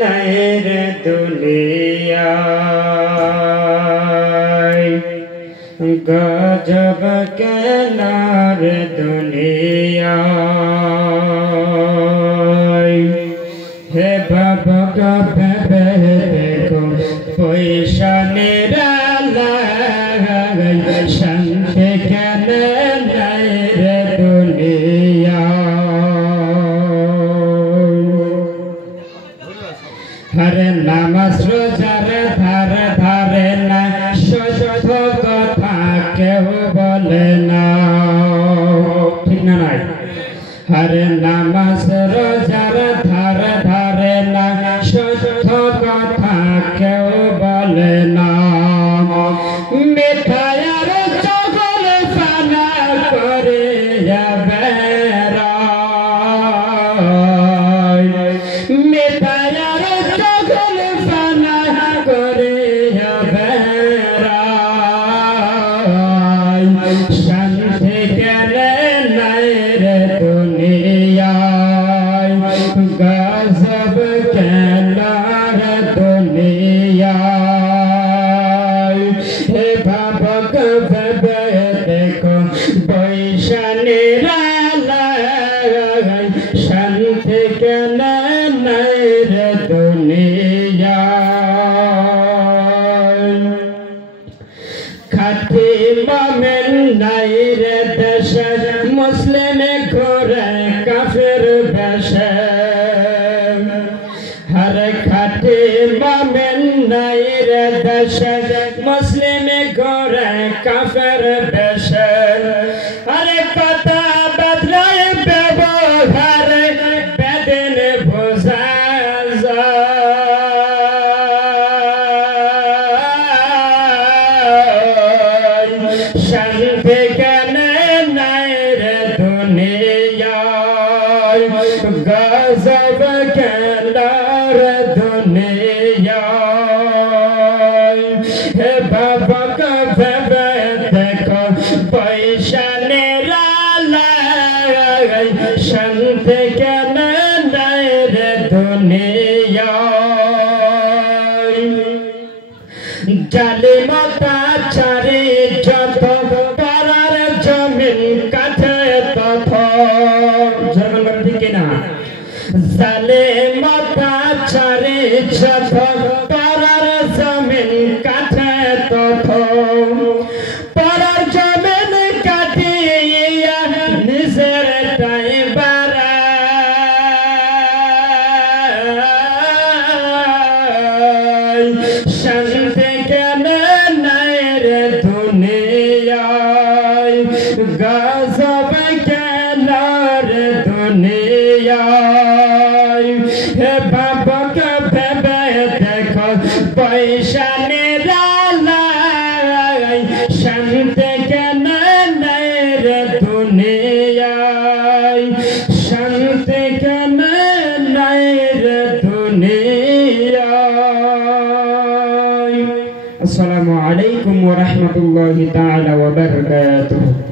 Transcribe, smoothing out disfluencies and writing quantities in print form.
নাই রে দুনিয়ায় গজব কেন রে দুনিয়ায় হে বাবা ভেবে দেখো পয়সা নিরালাই শান্তি কেন নাই রে হরে নামাজ রোজার ধারে ধারে না সত্য কথা কেউ বলে না ঠিক না নাই হরে নামাজ রোজার ধারে ধারে না সত্য কথা কেউ বলে না মিঠাইয়ার চগল পানা করে যাবে মিঠাইয়ার চগল পানা করে যাবে শান্তি কেন নাই রে দুনিয়ায় গজব কেন রে দুনিয়ায় হে ভাবক ভেবে দেখো পয়সা নিরালাই শান্তি কেন নাই রে দুনিয়ায় খাটি মোমেন নাই রে দেশে মুসলিম ঘোরে কাফের বেশে হরে খাটি মোমেন নাই রে দেশে মুসলিম ঘোরে কাফের বেশে হরে কথা বদলায় ব্যবহার বেদিন বোঝা শান্তি কেন নাই রে দুনিয়ায় গজব কেন রে দুনিয়ায় হে বাবা ভেবে দেখো পয়সা নিরালাই শান্তি কেন নাই রে দুনিয়ায় জালিম অত্যাচারী যত পরার জমিন কাটে তত জন্ম ঠিক না জালিম অত্যাচারী যত পরার জমিন কাটে তত পরার জমিন কাটিয়া নিজের টাই বাড়ায় শান্তি কেন নাই রে দুনিয়ায় গজব কেন রে দুনিয়ায় হে বাবক ভেবে দেখো পয়সা নিরালাই শান্তি কেন নাই রে দুনিয়ায় শান্তি কেন নাই রে দুনিয়ায়। আসসালামু আলাইকুম ওয়া রাহমাতুল্লাহি তাআলা ওয়া বারাকাতুহু।